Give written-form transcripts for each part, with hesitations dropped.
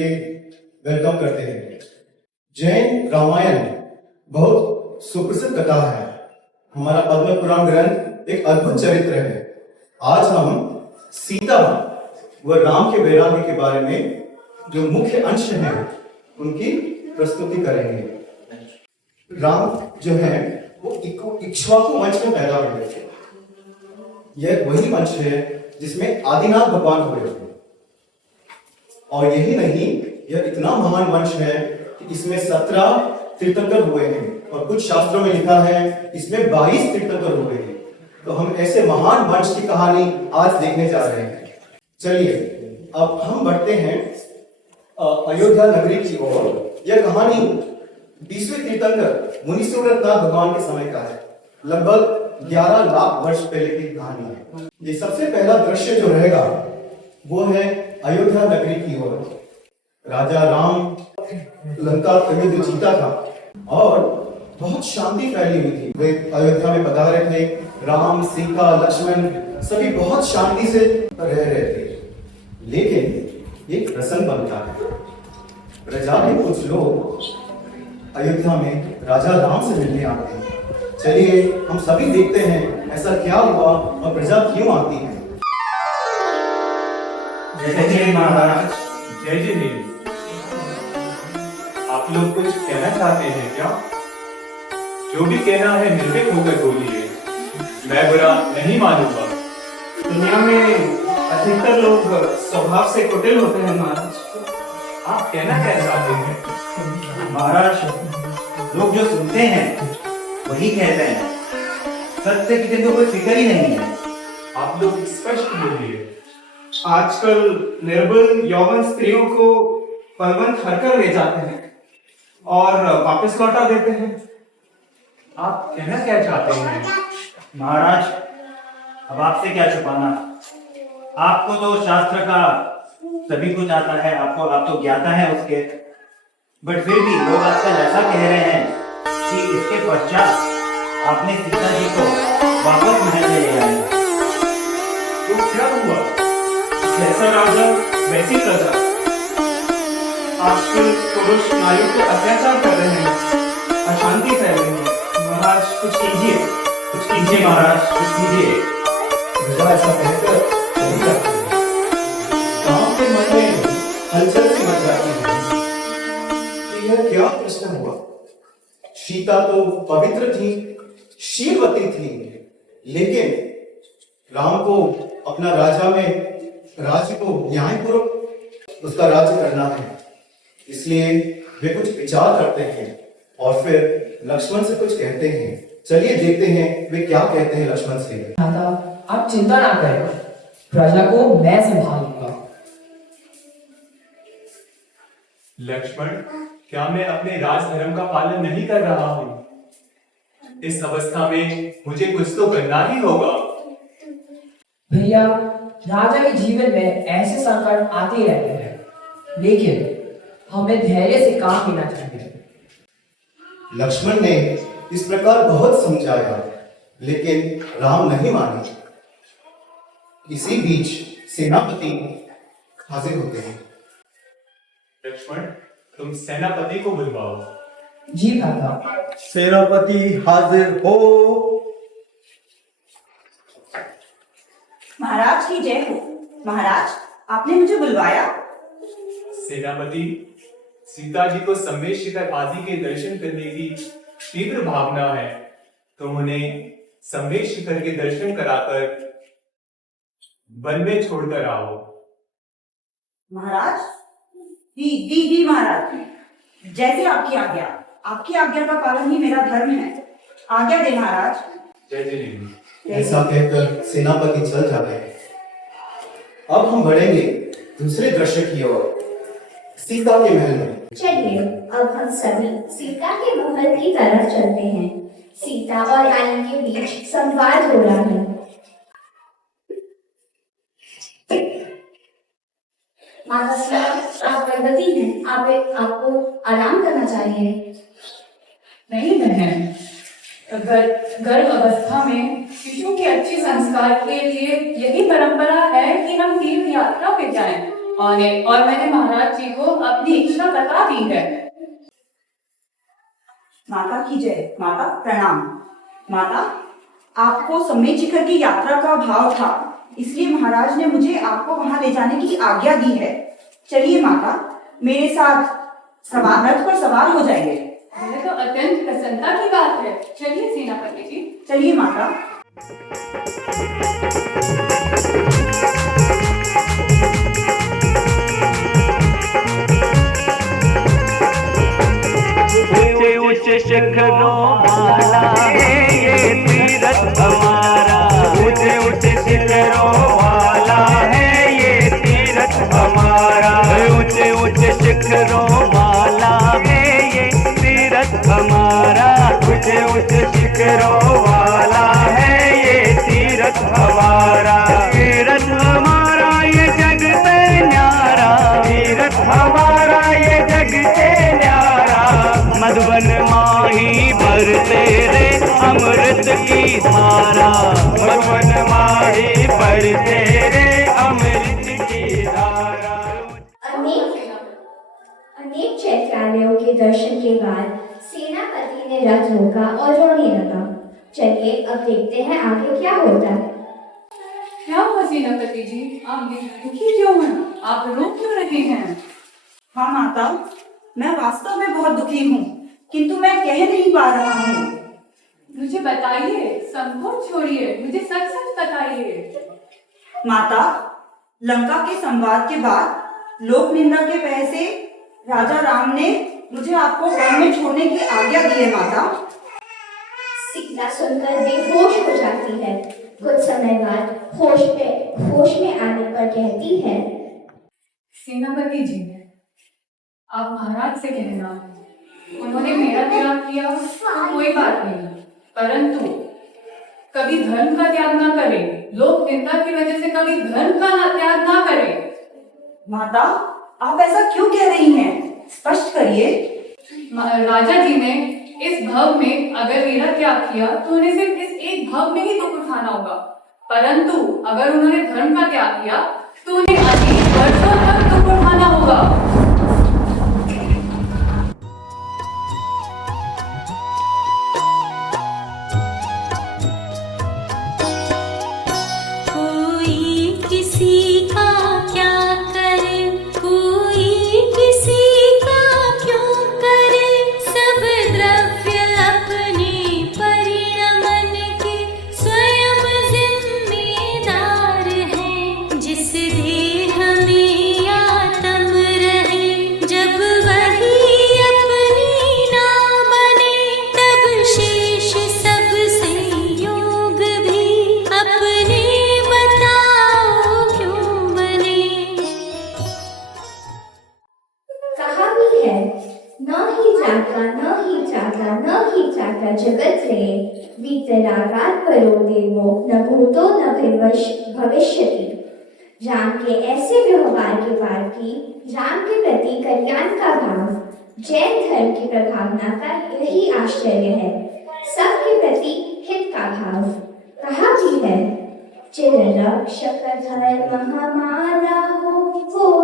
लिए वेलकम करते हैं। जैन रामायण बहुत सुप्रसिद्ध कथा है। हमारा पद्म पुराण ग्रंथ एक अद्भुत चरित्र है। आज हम सीता व राम के वैराग्य के बारे में जो मुख्य अंश हैं उनकी प्रस्तुति करेंगे। राम जो है वो इक्ष्वाकु वंश में पैदा हुए थे। यह वही वंश है जिसमें आदिनाथ भगवान हुए थे। और यही नहीं, यह इतना महान वंश है कि इसमें 17 तीर्थंकर हुए हैं और कुछ शास्त्रों में लिखा है इसमें 22 तीर्थंकर हुए हैं। तो हम ऐसे महान वंश की कहानी आज देखने जा रहे हैं। चलिए अब हम बढ़ते हैं अयोध्या नगरी की ओर। यह कहानी 20वें तीर्थंकर मुनि सुव्रतनाथ भगवान के समय का है। लगभग 11 लाख वर्ष पहले की कहानी है। ये सबसे पहला दृश्य जो रहेगा वो है अयोध्या नगरी की ओर। राजा राम लंका का युद्ध जीता था और बहुत शांति फैली हुई थी। वे अयोध्या में पधारे थे। राम, सीता, लक्ष्मण सभी बहुत शांति से रह रहे थे। लेकिन एक प्रसंग बनता है। प्रजा के कुछ लोग अयोध्या में राजा राम से मिलने आते हैं। चलिए हम सभी देखते हैं ऐसा क्या हुआ और प्रजा क्यों आती है। जय जय महाराज। जय जय देवी। आप लोग कुछ कहना चाहते हैं क्या? जो भी कहना है निर्भीक होकर बोलिए, मैं बुरा नहीं मानूंगा। दुनिया में अधिकतर लोग स्वभाव से कुटिल होते हैं महाराज। आप कहना क्या चाहते हैं? महाराज, लोग जो सुनते हैं वही कहते हैं। सत्य की जिनको कोई फिक्र ही नहीं है। आप लोग स्पष्ट बोलिए। आजकल निर्बल यौवन स्त्रियों को बलवंत हरकर ले जाते हैं और वापस लौटा देते हैं। आप कहना क्या चाहते हैं? महाराज, अब आपसे क्या छुपाना। आपको तो शास्त्र का सभी कुछ आता है। आप तो ज्ञाता है उसके। बट फिर भी लोग आजकल ऐसा कह रहे हैं कि इसके पश्चात आपने सीता जी को वापस महल में ले आए। तो क्या हुआ? जैसा राजा वैसी प्रजा। आजकल पुरुष नारियों पर अत्याचार कर रहे हैं, अशांति फैल रही है। महाराज कुछ कीजिए, कुछ कीजिए महाराज, कुछ कीजिए। प्रजा ऐसा कहकर चली जाती है। गांव के मन में हलचल सी मच जाती है कि यह क्या प्रश्न हुआ। सीता तो पवित्र थी, शीलवती थी, लेकिन राम को अपना राज्य को न्यायपूर्वक उसका राज्य करना है। इसलिए वे कुछ विचार करते हैं और फिर लक्ष्मण से कुछ कहते हैं। चलिए देखते हैं वे क्या कहते हैं लक्ष्मण से। माता, आप चिंता ना करें, प्रजा को मैं संभालूंगा। लक्ष्मण, क्या मैं अपने राजधर्म का पालन नहीं कर रहा हूँ? इस अवस्था में मुझे कुछ तो करना ही होगा। भैया, राजा के जीवन में ऐसे संकट आते रहते हैं, लेकिन हमें धैर्य से काम लेना चाहिए। लक्ष्मण ने इस प्रकार बहुत समझाया, लेकिन राम नहीं माने। इसी बीच सेनापति हाजिर होते हैं। लक्ष्मण, तुम सेनापति को बुलवाओ। जी भ्राता। सेनापति हाजिर हो। महाराज की जय हो। महाराज, आपने मुझे बुलवाया? सेनापति, सीता जी को सम्मेद शिखर आदि के दर्शन करने की तीव्र भावना है। तुम उन्हें सम्मेद शिखर के दर्शन कराकर वन में छोड़कर आओ। महाराज, दी महाराज, जैसे आपकी आज्ञा। आपकी आज्ञा का पालन ही मेरा धर्म है। आज्ञा दे महाराज। जय जय देवी। ऐसा कहकर सेनापति चल जाते हैं। अब हम बढ़ेंगे दूसरे दृश्य की ओर, सीता के महल में। चलिए अब हम सभी सीता के महल की तरफ चलते हैं। सीता और रानी के बीच संवाद हो रहा है। माता सीता, आप गर्भवती हैं। आपको आराम करना चाहिए। नहीं बहन, गर्भ अवस्था में शिशु के अच्छे संस्कार के लिए यही परंपरा है कि हम तीर्थ यात्रा पे जाएं। और मैंने महाराज जी को दी है। माता की जय। माता प्रणाम। माता, आपको समेत शिखर की यात्रा का भाव था, इसलिए महाराज ने मुझे आपको वहां ले जाने की आज्ञा दी है। चलिए माता, मेरे साथ रथ पर सवार हो जाइए। यह तो अत्यंत प्रसन्नता की बात है। चलिए सेनापति जी। चलिए माता। ऊंचे ऊंचे शिखरों वाला है ये तीरथ हमारा, ऊंचे ऊंचे शिखरों वाला है ये तीरथ हमारा, ऊंचे ऊंचे शिखरों वाला है ये तीरथ हमारा, ऊंचे ऊंचे शिखरों वाला है ये तीरथ हमारा, तीरथ हमारा ये जग से न्यारा, तीरथ हमारा ये जग से न्यारा, मधुबन माही भरते रे अमृत की धारा, मधुबन माही भरते रे अमृत की धारा। अनेक चैत्यालयों के दर्शन के बाद सेनापति ने रथ रोका और रोने लगा। चलिए अब देखते हैं आगे क्या होता है। क्या हुआ सेनापति जी? आप दुखी क्यों हैं? आप रो क्यों रहे हैं? हाँ माता, मैं वास्तव में बहुत दुखी हूँ, किंतु मैं कह नहीं पा रहा हूँ। मुझे बताइए, संकोच छोड़िए, मुझे सच सच बताइए। माता, लंका के संवाद के बाद लोक निंदा के भय से राजा राम ने मुझे आपको वन में छोड़ने की आज्ञा दी है। माता, सीता सुनकर बेहोश हो जाती है। कुछ समय बाद होश में आने पर कहती है, सेनापति जी, आप महाराज से कहना, उन्होंने मेरा त्याग किया तो कोई बात नहीं, परंतु कभी धर्म का त्याग ना करें, लोक निंदा की वजह से कभी धर्म का त्याग ना करें। माता, आप ऐसा क्यों कह रही हैं? स्पष्ट करिए। राजा जी ने इस भव में अगर मेरा त्याग किया तो उन्हें सिर्फ इस एक भव में ही दुख उठाना होगा, परंतु अगर उन्होंने धर्म का त्याग किया तो उन्हें अनेक वर्षों तक दुख उठाना होगा। जगत रे वीतरागात करो देवो, न भूतो न भविष्यति। राम के ऐसे व्यवहार के बाद भी राम के प्रति कल्याण का भाव, जैन धर्म की प्रभावना का यही आश्चर्य है। सबके प्रति हित का भाव। कहा भी है, चिर रक्षक धर्म हमारा हो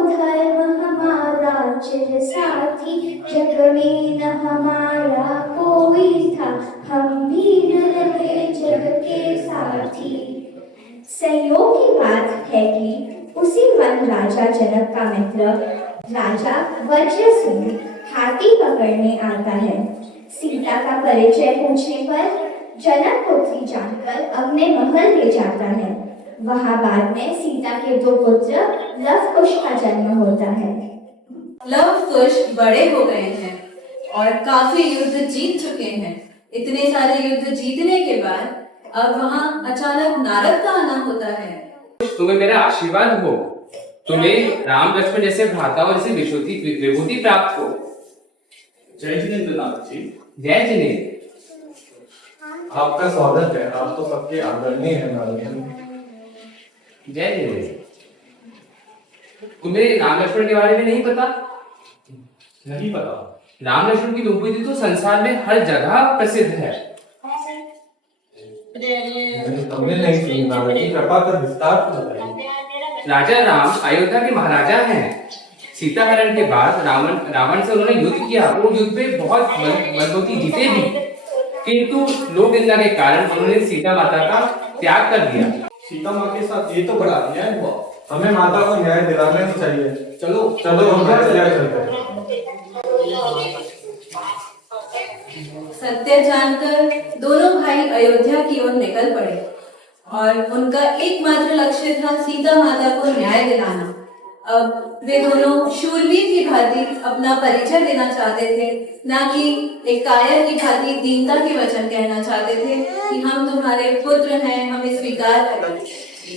धर्म हमारा चिर साथी, जग में न हमारा कोई था, हम भी न रहे जग के साथी। संयोग की बात है कि उसी वन राजा जनक का मित्र राजा वज्र सिंह हाथी पकड़ने आता है। सीता का परिचय पूछने पर जनक पुत्री जानकर अपने महल ले जाता है। वहां बाद में सीता के दो पुत्र लव कुश का जन्म होता है। लव कुश बड़े हो गए हैं और काफी युद्ध जीत चुके हैं। इतने सारे युद्ध जीतने के बाद अब वहाँ अचानक नारद का आना होता है। तुम्हें मेरा आशीर्वाद हो, तुम्हें राम लक्ष्मण जैसे भ्राता और जैसे विभूति प्राप्त हो। जय जिनेंद्र नाथ जी। जय जिनेंद्र। आपका स्वागत है, आप तो सबके आदरणीय हैं नारद। जय जिनेंद्र। तुम्हें राम लक्ष्मण के बारे में नहीं पता? नहीं पता। राम लक्ष्मण की विभूति तो संसार में हर जगह प्रसिद्ध है। हमने नहीं सुनी नारद जी, कृपा कर विस्तार से बताइए। राजा राम अयोध्या के महाराजा हैं। सीता हरण के बाद रावण से उन्होंने युद्ध किया, वो युद्ध में बहुत मजबूती जीते भी, किंतु लोक निंदा के कारण उन्होंने सीता माता का त्याग कर दिया। सीता माँ के साथ ये तो बड़ा अन्याय हुआ, हमें माता को न्याय दिलाना ही चाहिए। चलो चलो हम न्याय चलते हैं। सत्य जानकर दोनों भाई अयोध्या की ओर निकल पड़े और उनका एकमात्र लक्ष्य था सीता माता को न्याय दिलाना। अब वे दोनों शूरवीर की भांति अपना परिचय देना चाहते थे, ना कि एक कायर की भांति दीनता के वचन कहना चाहते थे कि हम तुम्हारे पुत्र हैं, हमें स्वीकार करें।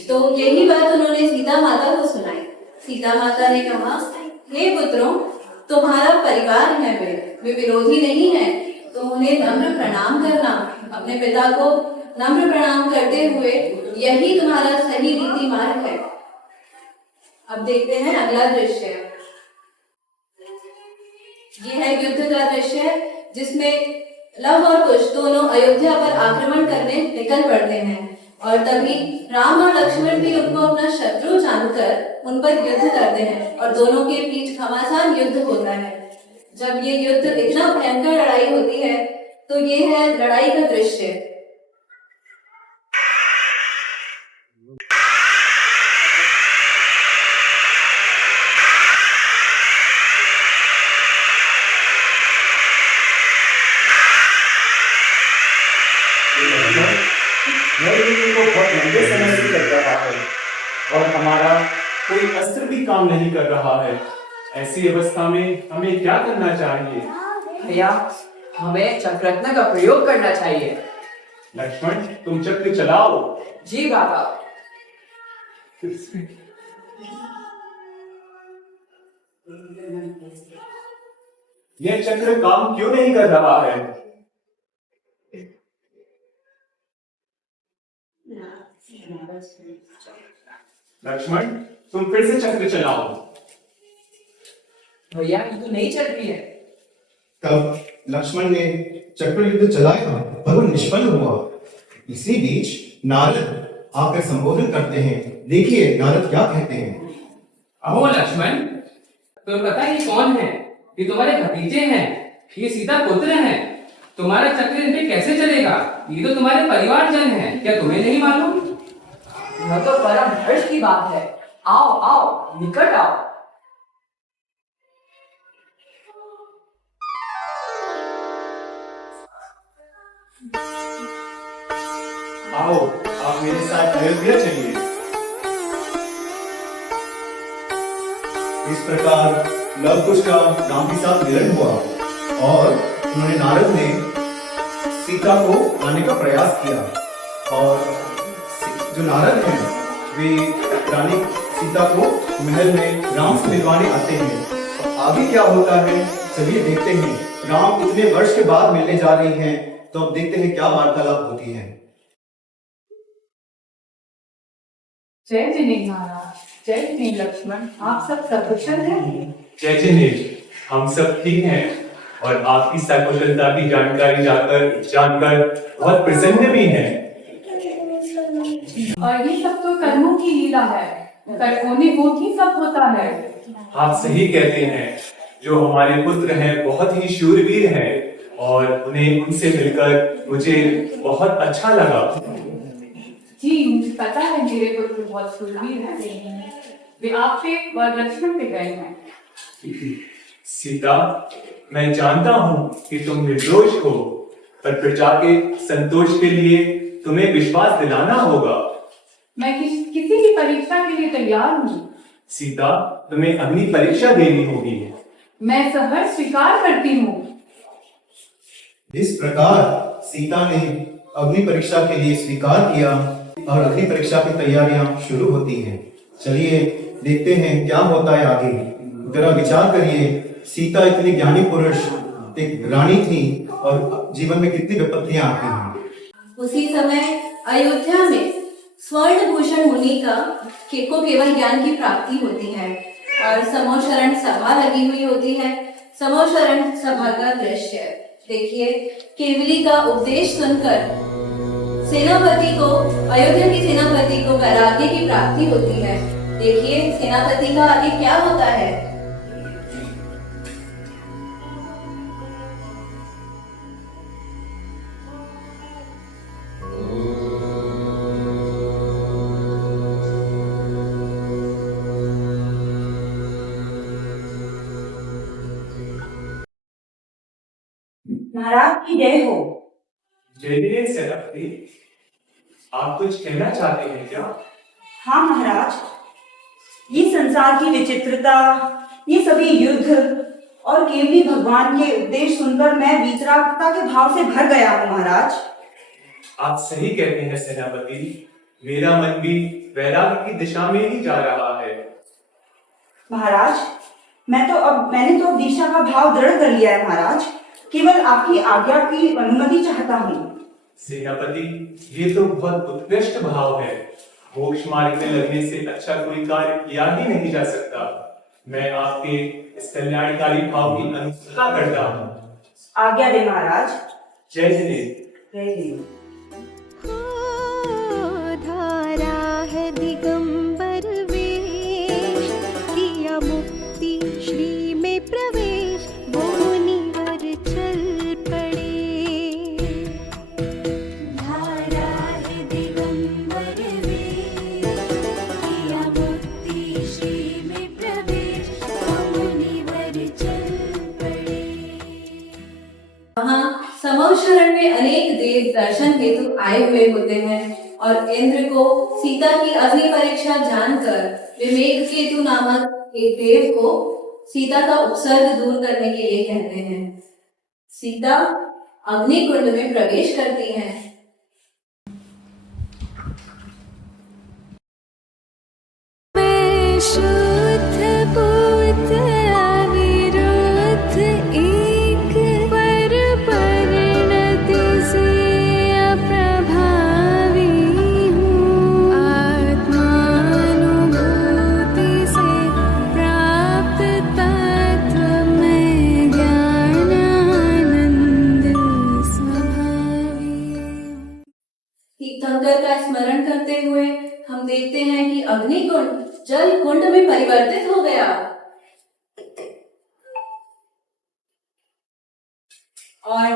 तो यही बात उन्होंने सीता माता को सुनाई। सीता माता ने कहा, हे पुत्रों, तुम्हारा परिवार है, वे विरोधी नहीं है, तो उन्हें नम्र प्रणाम करना, अपने पिता को नम्र प्रणाम करते हुए यही तुम्हारा सही नीति मार्ग है। अब देखते हैं अगला दृश्य। ये है युद्ध का दृश्य जिसमें लव और कुश दोनों अयोध्या पर आक्रमण करने निकल पड़ते हैं और तभी राम और लक्ष्मण भी उनको अपना शत्रु जानकर उन पर युद्ध करते हैं और दोनों के बीच घमासान युद्ध होता है। जब ये युद्ध इतना भयंकर लड़ाई होती है तो ये है लड़ाई का दृश्य। को बहुत लंबे समय से चल रहा है और हमारा कोई अस्त्र भी काम नहीं कर रहा है। ऐसी अवस्था में हमें क्या करना चाहिए? भैया, हमें चक्ररत्न का प्रयोग करना चाहिए। लक्ष्मण, तुम चक्र चलाओ। जी बाबा। यह चक्र काम क्यों नहीं कर रहा है? लक्ष्मण, तुम फिर से चक्र चलाओ। भैया, ये तो नहीं चल रही है। तब लक्ष्मण ने चक्र युद्ध चलाया पर वो निष्फल हुआ। इसी बीच नारद आकर संबोधन करते हैं। देखिए नारद क्या कहते हैं। अहो लक्ष्मण, तुम्हें पता है ये कौन है? ये तुम्हारे भतीजे हैं, ये सीता पुत्र हैं। तुम्हारा चक्र इन पे कैसे चलेगा? ये तो तुम्हारे परिवारजन हैं, क्या तुम्हें नहीं मालूम? यह तो परम हर्ष की बात है। आओ आओ, निकट आओ। आओ, आप मेरे साथ अयोध्या चलिए। इस प्रकार लव कुश का राम के साथ मिलन हुआ और उन्होंने नारद ने सीता को लाने का प्रयास किया और जो नारद हैं वे रानी सीता को महल में राम से मिलवाने आते हैं। आगे क्या होता है चलिए देखते हैं। राम इतने वर्ष के बाद मिलने जा रही हैं, तो अब देखते हैं क्या वार्तालाप होती है। जय जिनेन्द्र महाराज, जय जिनेन्द्र लक्ष्मण, आप सब सकुशल हैं? जय जिनेन्द्र, हम सब ठीक हैं और आपकी सकुशलता की जानकारी जानकर बहुत प्रसन्न भी हैं। और ये सब तो कर्मों की लीला है, कर्मों ने वो ही सब होता है। आप सही कहते हैं। जो हमारे पुत्र हैं बहुत ही शूरवीर हैं और उन्हें उनसे मिलकर मुझे बहुत अच्छा लगा। जी, मुझे पता है मेरे पुत्र बहुत शूरवीर हैं। वे आप पे और लक्ष्मण पे गए हैं। सीता, मैं जानता हूँ कि तुम निर्दोष हो, पर प्रजा के संतोष के लिए तुम्हें विश्वास दिलाना होगा। मैं किसी भी परीक्षा के लिए तैयार हूँ। सीता, तुम्हें अग्नि परीक्षा देनी होगी। मैं सहर्ष स्वीकार करती हूँ। इस प्रकार सीता ने अग्नि परीक्षा के लिए स्वीकार किया और अग्नि परीक्षा की तैयारियां शुरू होती हैं। चलिए देखते हैं क्या होता है आगे। जरा विचार करिए, सीता इतनी ज्ञानी पुरुष एक रानी थी और जीवन में कितनी विपत्तियां आती हैं। उसी समय अयोध्या में स्वर्ण भूषण मुनि को केवल ज्ञान की प्राप्ति होती है और समोशरण सभा लगी हुई होती है। समोशरण सभा का दृश्य देखिए। केवली का उपदेश सुनकर सेनापति को, अयोध्या की सेनापति को वैराग्य की प्राप्ति होती है। देखिए सेनापति का आगे क्या होता है। महाराज की जय हो। जय जय सेनापति, आप कुछ कहना चाहते हैं क्या? हाँ महाराज, ये संसार की विचित्रता, ये सभी युद्ध और केवली भगवान के उपदेश सुनकर मैं वीतरागता के भाव से भर गया हूँ महाराज। आप सही कहते हैं सेनापति, मेरा मन भी वैराग्य की दिशा में ही जा रहा है। महाराज, मैंने तो अब दीक्षा का भाव दृढ़ कर लिया है महाराज। केवल आपकी आज्ञा की अनुमति चाहता हूँ। सेनापति, ये तो बहुत उत्कृष्ट भाव है। मोक्ष मार्ग में लगने से अच्छा कोई कार्य किया ही नहीं जा सकता। मैं आपके इस कल्याणकारी भाव की अनुशंसा करता हूँ। आज्ञा दे महाराज। जय जय। जय जय। धारा है दिगंबर वेश, किया मुक्ति श्री में प्रवेश, वो मुनिवर चल पड़े। धारा है दिगंबर वेश, किया मुक्ति श्री में प्रवेश, वो मुनिवर चल पड़े। वहाँ समव शरण में अनेक देव दर्शन हेतु आए हुए होते हैं और इंद्र को सीता की अग्नि परीक्षा जानकर वे मेघकेतु नामक एक देव को सीता का उपसर्ग दूर करने के लिए कहते हैं। सीता अग्नि कुंड में प्रवेश करती हैं। शुद्ध पूत अविरुद्ध एक पर परिणति से अप्रभावी हूँ, आत्मानुभूति से प्राप्त तत्व में ज्ञानानंद स्वभावी। तीर्थंकर का स्मरण करते हुए हम देखते हैं कि अग्नि कुंड जल कुंड में परिवर्तित हो गया और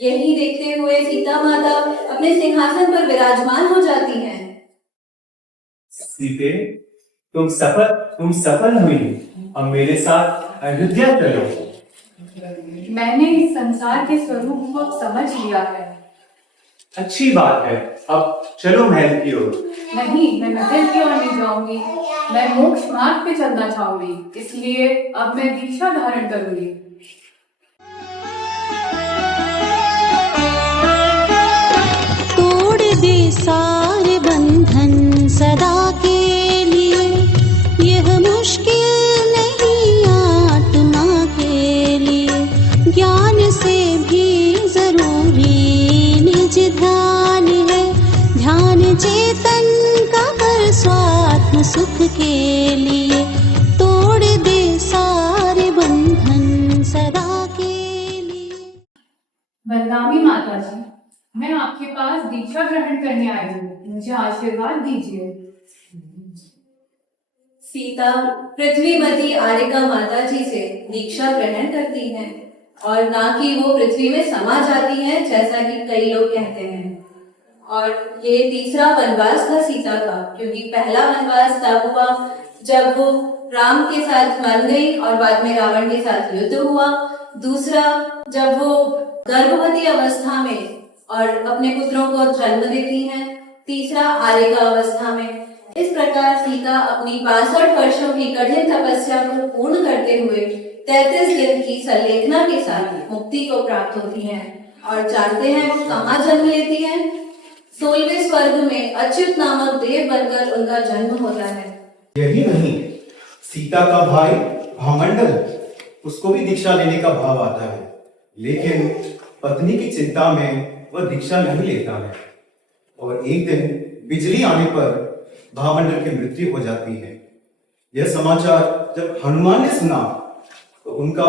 यही देखते हुए सीता माता अपने सिंहासन पर विराजमान हो जाती हैं। सीते, तुम सफल हुई। अब मेरे साथ अयोध्या चलो। मैंने इस संसार के स्वरूप को समझ लिया है। अच्छी बात है, अब चलो महल की ओर। नहीं, मैं महल की ओर नहीं जाऊंगी। मैं मोक्ष मार्ग पे चलना चाहूंगी, इसलिए अब मैं दीक्षा धारण करूंगी। तोड़ दे सारे बंधन सदा के लिए, यह मुश्किल नहीं आत्मा के लिए। ज्ञान से भी जरूरी निज ध्यान है, ध्यान चेतन का कर स्वात्म सुख के लिए। तोड़ दे सारे बंधन सदा के लिए। बलरामी माता जी, मैं आपके पास दीक्षा ग्रहण करने आई हूँ, मुझे आशीर्वाद दीजिए। सीता पृथ्वीवती आर्यका माता जी से दीक्षा ग्रहण करती हैं और ना कि वो पृथ्वी में समा जाती हैं जैसा कि कई लोग कहते हैं। और ये तीसरा वनवास था सीता का, क्योंकि पहला वनवास तब हुआ जब वो राम के साथ मर गई और बाद में रावण के साथ युद्ध हुआ। दूसरा जब वो गर्भवती अवस्था में और अपने पुत्रों को जन्म देती हैं। तीसरा आर्यका अवस्था में। इस प्रकार सीता अपनी 62 वर्षों की कठिन तपस्या को पूर्ण करते हुए 33 दिन की संलेखना के साथ मुक्ति को प्राप्त होती हैं। और जानते हैं वो कहाँ जन्म लेती हैं? 16वें स्वर्ग में अच्युत नामक देव बनकर उनका जन्म होता है। यही नहीं, सीता का भाई भामंडल, उसको भी दीक्षा लेने का भाव आता है, लेकिन पत्नी की चिंता में वह दीक्षा नहीं लेता है। और एक दिन बिजली आने पर भामंडल की मृत्यु हो जाती है। यह समाचार जब हनुमान ने सुना तो उनका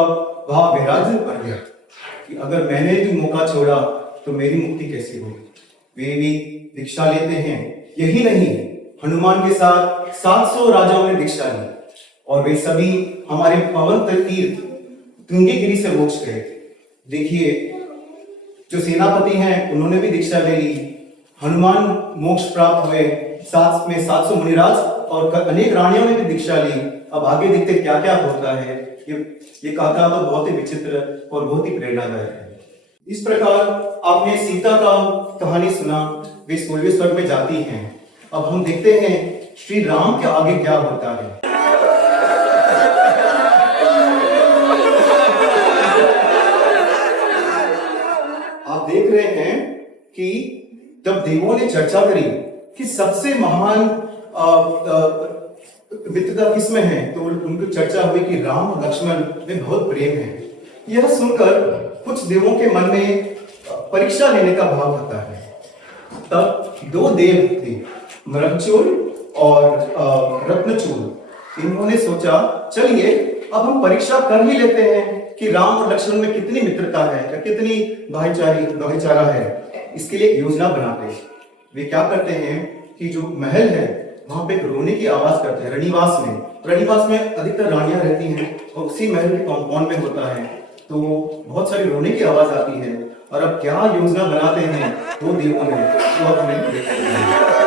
भाव वैराग्य में पड़ गया कि अगर मैंने भी मौका छोड़ा तो मेरी मुक्ति कैसे होगी। वे भी दीक्षा लेते हैं। यही नहीं, हनुमान के साथ 700 राजाओं ने दीक्षा ली और वे सभी हमारे पवन तीर्थ तुंगीगिरी से मोक्ष गए। देखिए, जो सेनापति हैं उन्होंने भी दीक्षा ले ली, हनुमान मोक्ष प्राप्त हुए, साथ में 700 मुनिराज और अनेक रानियों ने भी दीक्षा ली। अब आगे देखते क्या क्या होता है। ये कथा तो बहुत ही विचित्र और बहुत ही प्रेरणादायक है। इस प्रकार आपने सीता का कहानी सुना, वे 16वें स्वर्ग में जाती हैं। अब हम देखते हैं श्री राम के आगे क्या होता है। आप देख रहे हैं कि तब देवों ने चर्चा करी कि सबसे महान मित्रता किसमें है, तो उनकी चर्चा हुई कि राम और लक्ष्मण में बहुत प्रेम है। यह सुनकर कुछ देवों के मन में परीक्षा लेने का भाव होता है। तब 2 देव थे, मृगचूल और रत्नचूल। इन्होंने सोचा चलिए अब हम परीक्षा कर ही लेते हैं कि राम और लक्ष्मण में कितनी मित्रता है या कितनी भाईचारा है। इसके लिए योजना बनाते हैं। वे क्या करते हैं कि जो महल है वहां पे रोने की आवाज करते हैं। रणिवास में अधिकतर रानियां रहती हैं और उसी महल के कॉम्पाउंड में होता है, तो बहुत सारी रोने की आवाज आती है। और अब क्या योजना बनाते हैं वो देवों ने, वो अब हमें देखते हैं।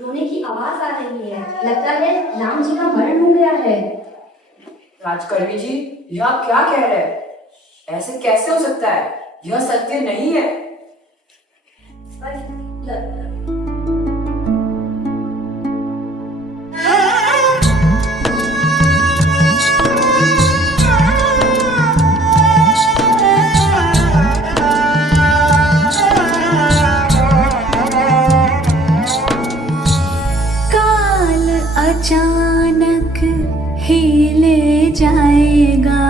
रोने की आवाज आ रही है, लगता है राम जी का मरण हो गया है। राजकर्मी जी, यह आप क्या कह रहे हैं? ऐसे कैसे हो सकता है? यह सत्य नहीं है। काल अचानक ही ले जाएगा,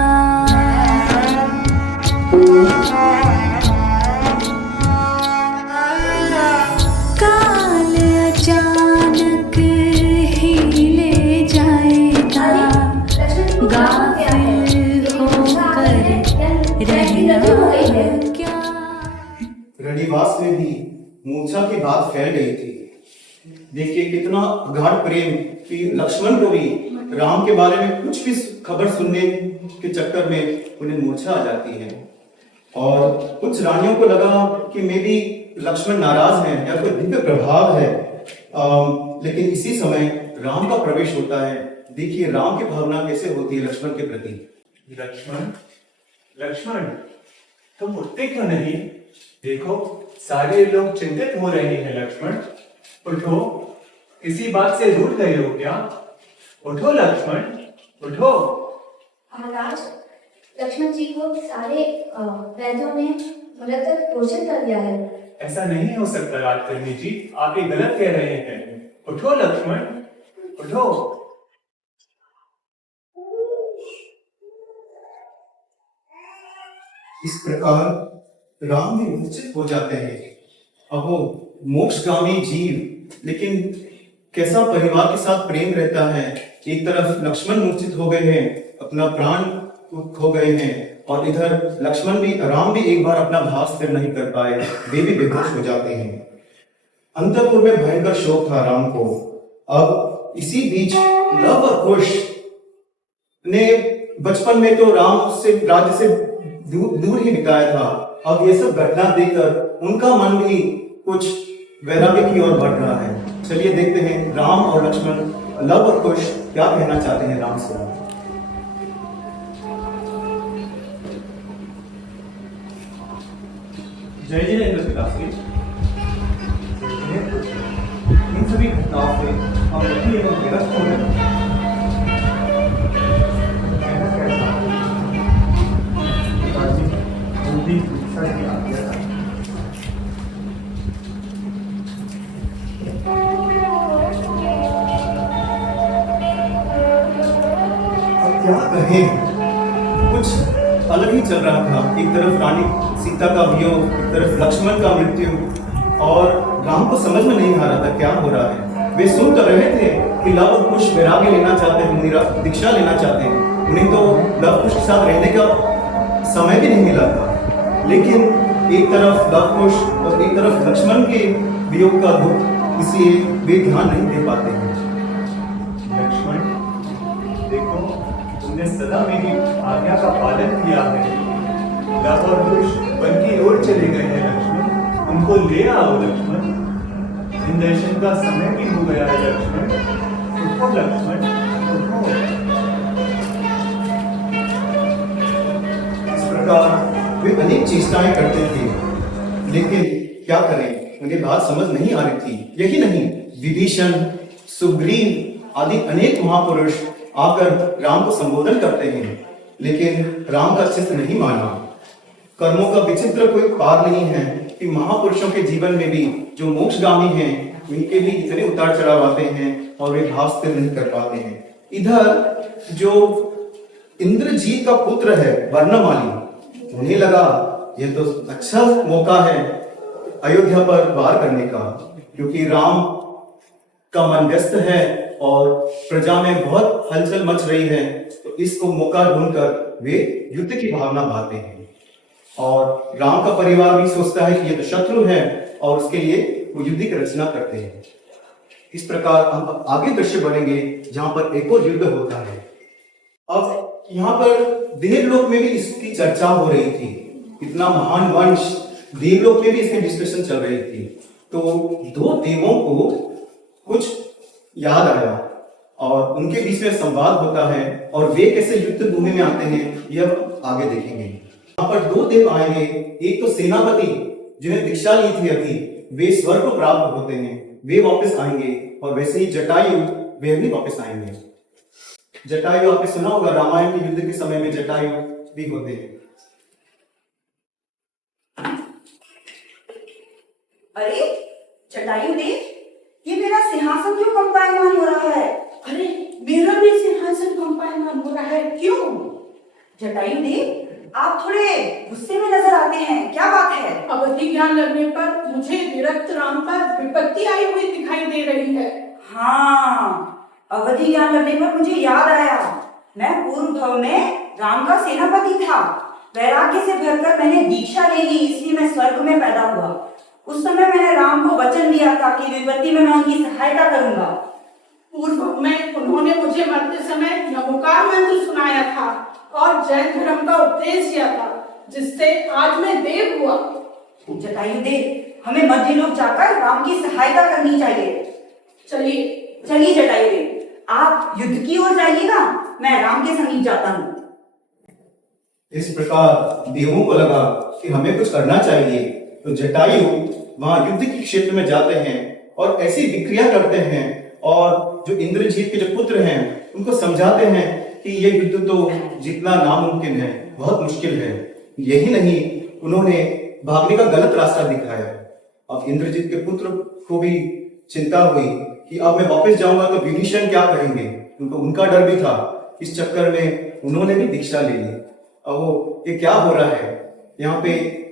काल अचानक ही ले जाएगा, गाफिल होकर रहना क्या। रणिवास में भी मूर्छा की बात फैल गई थी। देखिए कितना गाढ़ प्रेम कि लक्ष्मण को भी राम के बारे में कुछ भी खबर सुनने के चक्कर में उन्हें मूर्छा आ जाती है। और कुछ रानियों को लगा कि मे बी लक्ष्मण नाराज हैं या कोई दिव्य प्रभाव है। लेकिन इसी समय राम का प्रवेश होता है। देखिए राम की भावना कैसे होती है लक्ष्मण के प्रति। लक्ष्मण तुम उठते क्यों नहीं? देखो सारे लोग चिंतित हो रहे हैं। लक्ष्मण उठो, किसी बात से रूठ गए हो क्या? उठो लक्ष्मण, उठो। महाराज, लक्ष्मण जी को सारे वैद्यों ने मृतक घोषित कर दिया है। ऐसा नहीं हो सकता राजकर्मी जी, आप ये गलत कह रहे हैं। उठो लक्ष्मण, उठो। इस प्रकार राम भी मूर्छित हो जाते हैं। अब वो मोक्षगामी जीव, लेकिन कैसा परिवार के साथ प्रेम रहता है। एक तरफ लक्ष्मण मूर्छित हो गए हैं, अपना प्राण खो गए हैं, और इधर राम भी एक बार अपना भाव स्थिर नहीं कर पाए, वे भी बेहोश हो जाते हैं। अंतपुर में भयंकर शोक था राम को। अब इसी बीच लव और कुश ने बचपन में तो राम से राज्य से दूर ही बिताया था। अब ये सब घटना देखकर उनका मन भी कुछ वैराग्य की ओर बढ़ रहा है। चलिए देखते हैं राम और लक्ष्मण, लव और कुश क्या कहना चाहते हैं राम से। जय जिनेन्द्र पिताश्री। इन सभी घटनाओं से हम दुखी एवं विरक्त हो गए। पिताजी, बुद्धि शिक्षा की आज्ञा है। क्या कहें, कुछ अलग ही चल रहा था। एक तरफ रानी सीता का वियोग, एक तरफ लक्ष्मण का मृत्यु, और राम को समझ में नहीं आ रहा था क्या हो रहा है। वे सुन तो रहे थे कि लव कुश वैराग्य लेना चाहते हैं, दीक्षा लेना चाहते हैं। उन्हें तो लव कुश के साथ रहने का समय भी नहीं मिला था। लेकिन एक तरफ लव कुश और एक तरफ लक्ष्मण के वियोग का दुख, इसलिए वे ध्यान नहीं दे पाते हैं। लक्ष्मण देखो, तुमने सदा मेरी आज्ञा का पालन किया है। लव और कुश वन की ओर चले गए हैं लक्ष्मण, उनको ले आओ लक्ष्मण। इन दर्शन का समय भी हो गया है लक्ष्मण। उठो लक्ष्मण, उठो। इस प्रकार वे अनेक चेष्टाएं करते थे, लेकिन क्या करें, उनकी बात समझ नहीं आ रही थी। यही नहीं, विभीषण, सुग्रीव आदि अनेक महापुरुष आकर राम को संबोधन करते हैं, लेकिन राम का चित्त नहीं माना। कर्मों का विचित्र कोई पार नहीं है कि महापुरुषों के जीवन में भी जो मोक्षगामी हैं, उनके भी इतने उतार चढ़ाव आते हैं और वे भाव स्थिर नहीं कर पाते हैं। इधर जो इंद्रजीत का पुत्र है वर्णमाली, उन्हें लगा यह तो अच्छा मौका है अयोध्या पर वार करने का, क्योंकि राम का मन व्यस्त है और प्रजा में बहुत हलचल मच रही है। तो इसको मौका ढूंढकर वे युद्ध की भावना भाते हैं, और राम का परिवार भी सोचता है कि ये तो शत्रु है और उसके लिए वो युद्ध की रचना करते हैं। इस प्रकार हम आगे दृश्य बनेंगे जहां पर एक और युद्ध होता है। अब यहाँ पर देवलोक में भी इसकी चर्चा हो रही थी, इतना महान वंश, देवलोक में भी इसकी डिस्कशन चल रही थी। तो दो देवों को कुछ याद आया और उनके बीच में संवाद होता है, और वे कैसे युद्ध भूमि में आते हैं यह आगे देखेंगे। यहाँ पर दो देव आएंगे, एक तो सेनापति जिन्हें दीक्षा ली थी अभी, वे स्वर्ग को प्राप्त होते हैं, वे वापस आएंगे, और वैसे ही जटायु वे भी वापस आएंगे। जटायु आपने सुना होगा, रामायण के युद्ध के समय में जटायु भी होते हैं। अरे जटायु देव, ये मेरा सिंहासन क्यों कंपायमान हो रहा है? अरे मेरा भी सिंहासन कंपायमान हो रहा है, क्यों? जटायु देव, आप थोड़े गुस्से में नजर आते हैं, क्या बात है? अवधि ज्ञान लगने पर मुझे विरक्त राम पर विपत्ति आई हुई दिखाई दे रही है। हाँ, अवधि ज्ञान लगने पर मुझे याद आया, मैं पूर्व भव में राम का सेनापति था। वैराग्य से भरकर मैंने दीक्षा ले ली, इसलिए मैं स्वर्ग में पैदा हुआ। उस समय मैंने राम को वचन दिया था कि विपत्ति में मैं उनकी सहायता करूंगा। पूर्व में उन्होंने मुझे मरते समय नमोकार मंत्र सुनाया था और जैन धर्म का उपदेश दिया था, जिससे आज मैं देव हुआ। जटायु देव, हमें मध्य लोक जाकर राम की सहायता करनी चाहिए। चलिए जटायु देव, आप युद्ध की ओर जाइएगा, मैं राम के समीप जाता हूँ। इस प्रकार देवों को लगा कि हमें कुछ करना चाहिए, तो जटायु वहां युद्ध के क्षेत्र में जाते हैं और ऐसी विक्रिया करते हैं, और जो इंद्रजीत के जो पुत्र हैं उनको समझाते हैं कि ये युद्ध तो जीतना नामुमकिन है, बहुत मुश्किल है। यही नहीं, उन्होंने भागने का गलत रास्ता दिखाया। अब इंद्रजीत के पुत्र को भी चिंता हुई कि अब मैं वापस जाऊंगा तो विभीषण क्या कहेंगे, क्योंकि उनका डर भी था। इस चक्कर में उन्होंने भी दीक्षा ले ली। अब वो ये क्या हो रहा है, यहाँ पे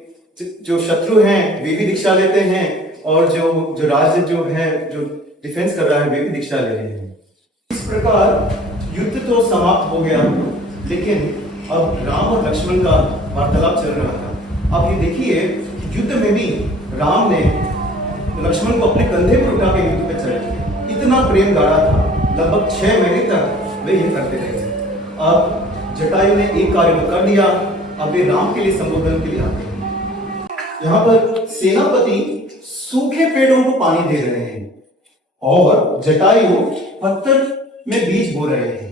जो शत्रु हैं वे भी दीक्षा लेते हैं, और जो राज्य जो है जो डिफेंस कर रहा है वे भी दीक्षा ले रहे हैं। इस प्रकार युद्ध तो समाप्त हो गया, लेकिन अब राम और लक्ष्मण का वार्तालाप चल रहा था। अब ये देखिए, युद्ध में भी राम ने लक्ष्मण को अपने कंधे पर उठा के युद्ध पे चले गए। इतना प्रेम गाढ़ा था, लगभग 6 महीने तक वे ये करते रहे। अब जटायु ने एक कार्य तो कर दिया, अब वे राम के लिए संबोधन के लिए आते हैं। यहाँ पर सेनापति सूखे पेड़ों को पानी दे रहे हैं और जटायु पत्थर में बीज बो रहे हैं।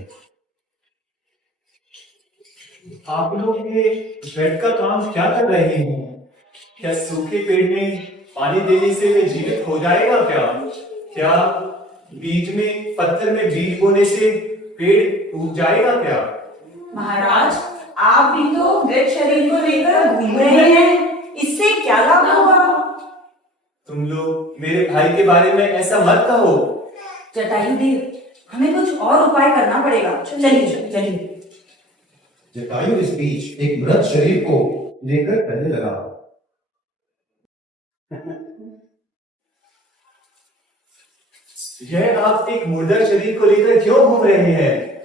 आप लोग ये बेड का काम क्या कर रहे हैं? क्या सूखे पेड़ में पानी देने से वे जीवित हो जाएगा क्या? क्या बीज में पत्थर में बीज बोने से पेड़ उग जाएगा क्या? महाराज, आप भी तो मृत शरीर को लेकर घूम रहे हैं, इससे क्या लाभ होगा? तुम लोग मेरे भाई के बारे में ऐसा मत कहो। जटायु देव, हमें कुछ और उपाय करना पड़ेगा। चलिए। जटायु इस बीच एक मृत शरीर को लेकर कहने लगा, यह आप एक मुर्दा शरीर को लेकर क्यों घूम रहे हैं?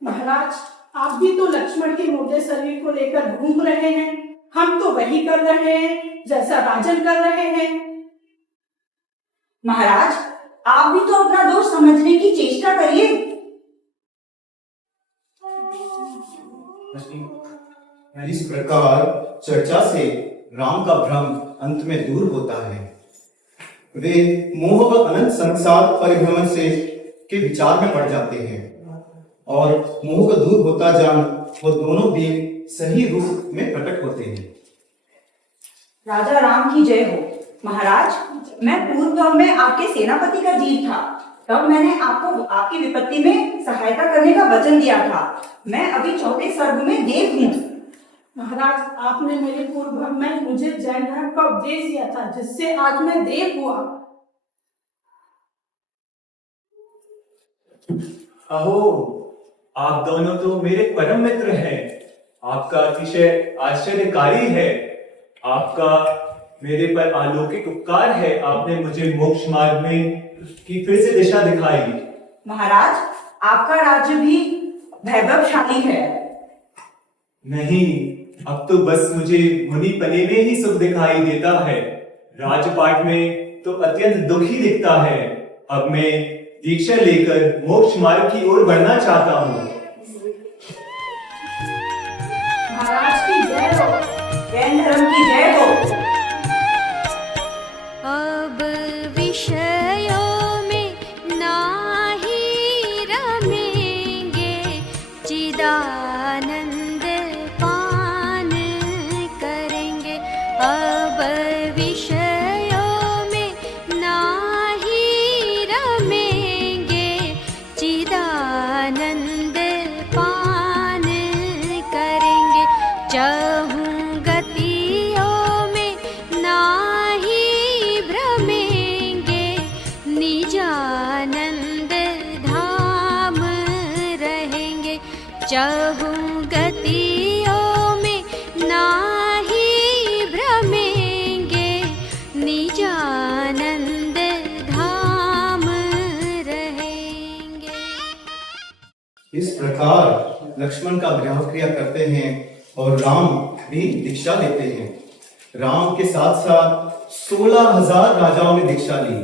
महाराज, आप भी तो लक्ष्मण के मुर्दे शरीर को लेकर घूम रहे हैं, हम तो वही कर रहे हैं जैसा राजन कर रहे हैं। महाराज, आप भी तो अपना दोष समझने की चेष्टा करिए। इस प्रकार चर्चा से राम का भ्रम अंत में दूर होता है। वे मोह व अनंत संसार परिभ्रमण से के विचार में पड़ जाते हैं और मोह का दूर होता जान वो दोनों भी सही रूप में प्रकट होते हैं। राजा राम की जय हो। महाराज, मैं पूर्व में आपके सेनापति का जीव था, तब मैंने आपको आपकी विपत्ति में सहायता करने का वचन दिया था। मैं अभी चौथे स्वर्ग में देव हूँ। महाराज, आपने मेरे पूर्व में मुझे जैन धर्म का उपदेश दिया था, जिससे आज मैं देव हुआ। अहो, आप दोनों तो मेरे परम मित्र हैं। आपका अतिशय आश्चर्यकारी है। आपका मेरे पर अलौकिक उपकार है। आपने मुझे मोक्ष मार्ग में की फिर से दिशा दिखाई। महाराज, आपका राज्य भी वैभवशाली है। नहीं, अब तो बस मुझे मुनि पने में ही सुख दिखाई देता है। राजपाट में तो अत्यंत दुखी दिखता है। अब मैं दीक्षा लेकर मोक्ष मार्ग की ओर बढ़ना चाहता हूँ। महाराज की जय हो। जैन धर्म की जय हो। अब विषयों में नाही रमेंगे, चिदानंद पान करेंगे। अब विषयों में नाही रमेंगे, चिदानंद पान करेंगे। चहूँ गतियों में नाही भ्रमेंगे, निजानंद धाम रहेंगे। चहूँ गतियों में नाही भ्रमेंगे, निजानंद धाम रहेंगे। इस प्रकार लक्ष्मण का विवाह क्रिया करते हैं और राम भी दीक्षा लेते हैं। राम के साथ साथ 16,000 राजाओं ने दीक्षा ली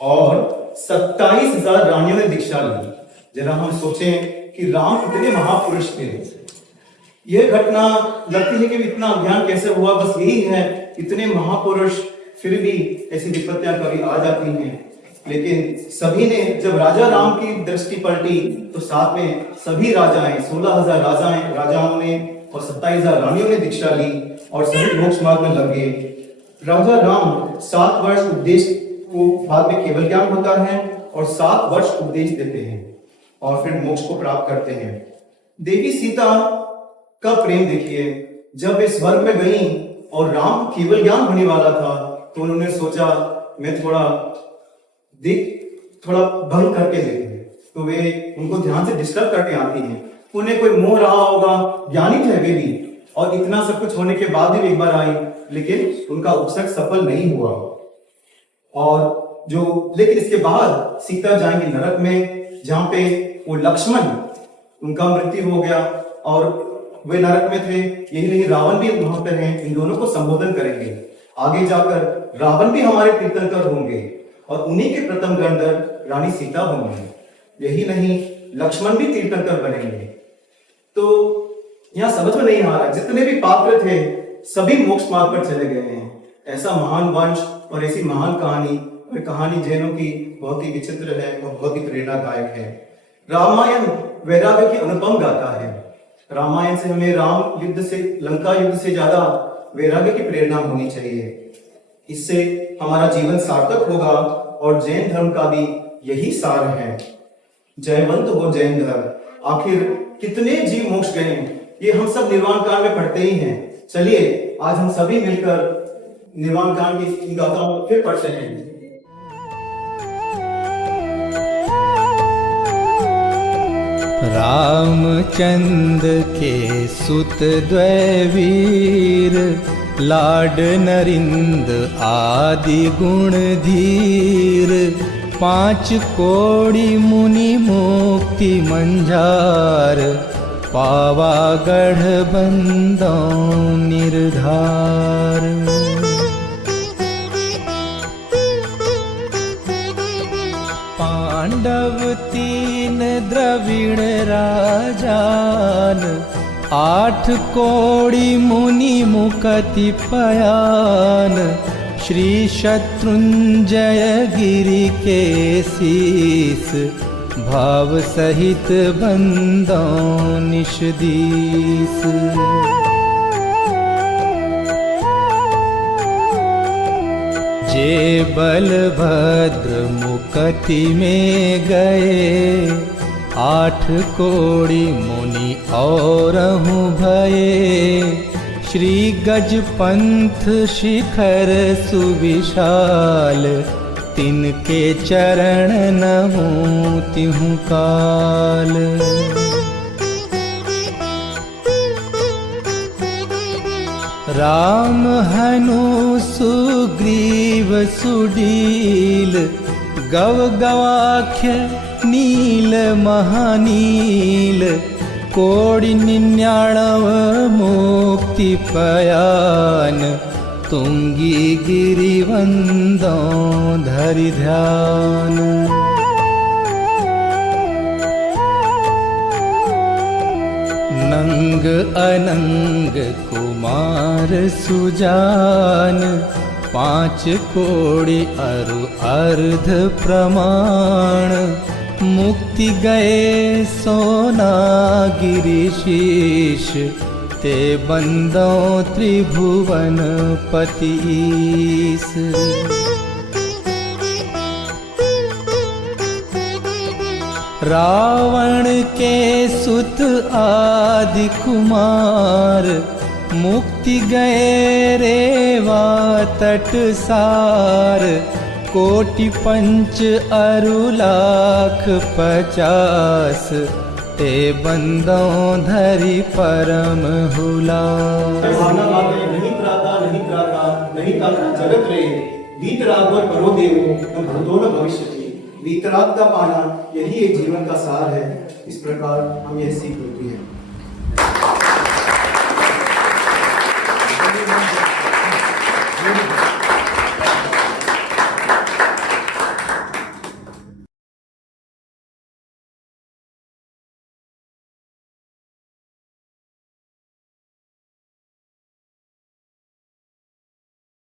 और 27,000 रानियों ने दीक्षा ली। जरा हम सोचें कि राम कितने महापुरुष थे। यह घटना लगती है कि इतना अज्ञान कैसे हुआ। बस यही है, इतने महापुरुष फिर भी ऐसी विपत्तियां कभी आ जाती हैं। लेकिन सभी ने, जब राजा राम की दृष्टि पलटी तो साथ में सभी राजाएं, 16,000 राजाओं ने और 27,000 रानियों ने दीक्षा ली और सभी मोक्ष मार्ग में लग गए। राजा राम 7 वर्ष उपदेश को, बाद में केवल ज्ञान होता है, और 7 वर्ष उपदेश देते हैं और फिर मोक्ष को प्राप्त करते हैं। देवी सीता का प्रेम देखिए। जब वे स्वर्ग में गई और राम को केवल ज्ञान होने वाला था तो उन्होंने सोचा मैं थोड़ा भंग करके देखें। तो वे उनको ध्यान से डिस्टर्ब करके आती हैं। उन्हें कोई मोह रहा होगा, ज्ञानी थे वे भी, और इतना सब कुछ होने के बाद भी एक बार आई, लेकिन उनका उपसर्ग सफल नहीं हुआ। लेकिन इसके बाद सीता जाएंगी नरक में, जहां पे वो लक्ष्मण, उनका मृत्यु हो गया और वे नरक में थे। यही नहीं, रावण भी वहां पर हैं। इन दोनों को संबोधन करेंगे। आगे जाकर रावण भी हमारे तीर्थंकर होंगे और उन्हीं के प्रथम गंधर्व रानी सीता होंगी। यही नहीं, लक्ष्मण भी तीर्थंकर बनेंगे। तो यहाँ समझ में नहीं आ रहा, जितने भी पात्र थे सभी मोक्ष मार्ग पर चले गए हैं। ऐसा महान वंश और ऐसी महान कहानी जैनों की बहुत ही विचित्र है और बहुत ही प्रेरणादायक है। रामायण वैराग्य की अनुपम गाथा है। रामायण से हमें लंका युद्ध से ज्यादा वैराग्य की प्रेरणा होनी चाहिए। इससे हमारा जीवन सार्थक होगा और जैन धर्म का भी यही सार है। जयवंत हो जैन धर्म। आखिर कितने जीव मोक्ष गए, ये हम सब निर्वाण काल में पढ़ते ही हैं। चलिए आज हम सभी मिलकर निर्वाण काल की इन गाथाओं को फिर पढ़ते हैं। रामचंद्र के सुत द्वैवीर, लाड नरिंद आदि गुण धीर। 5 कोड़ी मुनि मुक्ति मंझार, पावागढ़ बंदौ निर्धार। पांडव 3 द्रविड़ राजान, 8 कोड़ी मुनि मुकति पयान। श्री शत्रुंजय गिरि के शीस भाव सहित बंदो निश दीस। जे बलभद्र मुकति में गए, 8 कोड़ी मुनि औरहु भये। श्री गजपंथ शिखर सुविशाल, तिनके चरण नहु तिहु काल। राम हनु सुग्रीव सुडील, गव गवाख्य नील महानील। कोटि 99 मुक्ति पयान, तुंगी गिरिवंदो धरि ध्यान। नंग अनंग कुमार सुजान, 5 कोड़ी अरु अर्ध प्रमाण। मुक्ति गए सोना गिरिशीष, ते बंदो त्रिभुवन पतीस। रावण के सुत आदि कुमार, मुक्ति गए रेवा तटसार। कोटि 5 अरु लाख 50, ते बंदो धरि परम हुलास। भावना बातें नहीं त्राता नहीं त्राता, नहीं ताता जगत रे। वीतराग और करो देवो, न भूतो न भविष्यति। वीतराग का पाना यही एक जीवन का सार है। इस प्रकार हम यह सीख होती है।